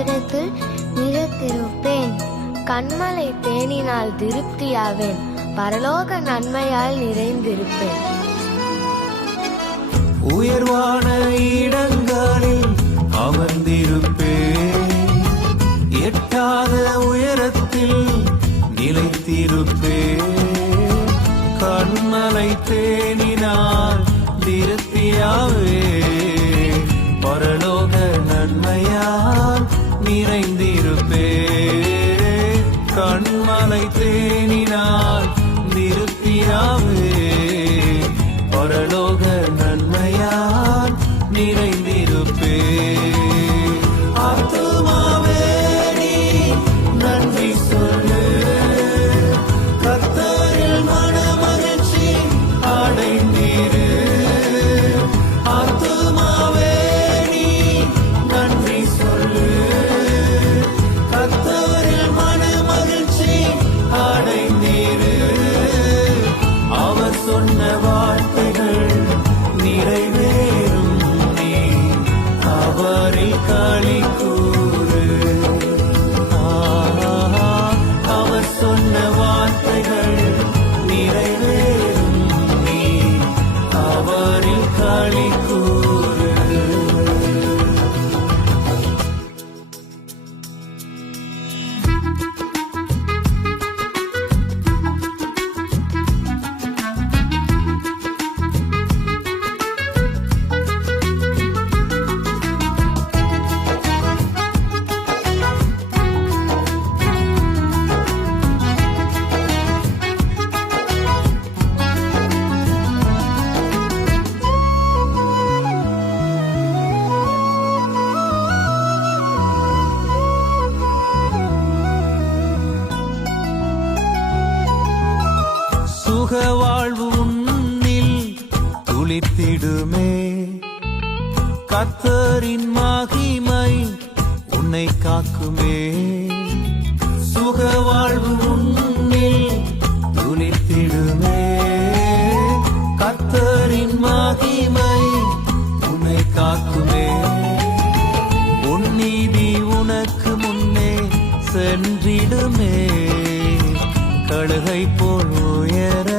உயரத்தில் நிலைத்திருப்பேன். கண்மலை தேனினால் திருப்தியாவேன். பரலோக நன்மையால் நிறைந்திருப்பேன். உயர்வான இடங்களில் அமர்ந்திருப்பேன். எட்டாத உயரத்தில் நிலைத்திருப்பேன். கண்மலை தேனினால் திருப்தியாவே பரலோக நன்மையால் நிறைந்திருப்பேன். கண்மலை தேனினால் திருப்தியாவே பரலோக நன்மையால் நிறைந்திருப்பேன். ஆத்துமாவே நீ நன்றி சொல்லு. கர்த்தரில் மனமகிழ்ச்சி அடைந்தீரு. ஆத்துமாவே நீ நன்றி சொல்லு. கர்த்தரில் மனமகிழ்ச்சி அடைந்தீரு. அவர் சொன்ன வார்த்தைகள் நிறைவேறும். நீ அவரில் களி கூறு. அவர் சொன்ன வார்த்தைகள் நிறைவேறும். நீ அவரில் களி கூறு. சுக வாழ்வு உன்னில் துளித்திடுமே. கர்த்தரின் மகிமை உன்னை காக்குமே. சுக வாழ்வு உன்னில் துளித்திடுமே. கர்த்தரின் மகிமை உன்னை காக்குமே. உன் நீதி உனக்கு முன்னே சென்றிடுமே. கழுகை போல் உயர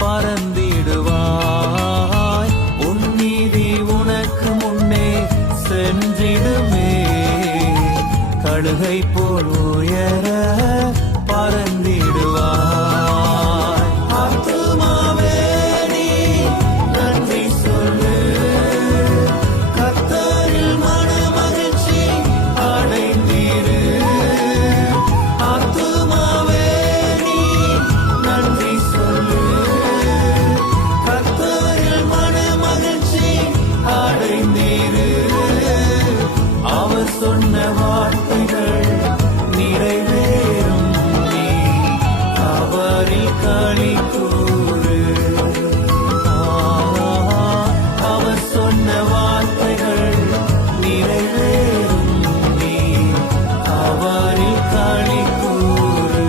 பறந்திடுவாய். உன் நீதி உனக்கு முன்னே சென்றிடுமே. கழுகை போல் உயர பறந்திடுவாய். ஆத்துமாவே நீ நன்றி சொல்லு. கர்த்தரில் மனமகிழ்ச்சி அடைந்தீரு. ஆத்துமாவே நீ நன்றி சொல்லு. கர்த்தரில் மனமகிழ்ச்சி அடைந்தீரு. அவர் சொன்ன வார்த்தைகள் நிறைவேறும். நீ அவரில் களி கூறு. அவர் சொன்ன வார்த்தைகள் நிறைவேறும். நீ அவரில் களி கூறு.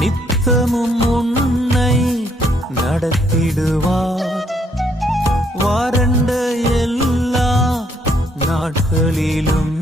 நித்தமும் உன்னை நடத்திடுவார். வறண்ட எல்லா நாட்களிலும்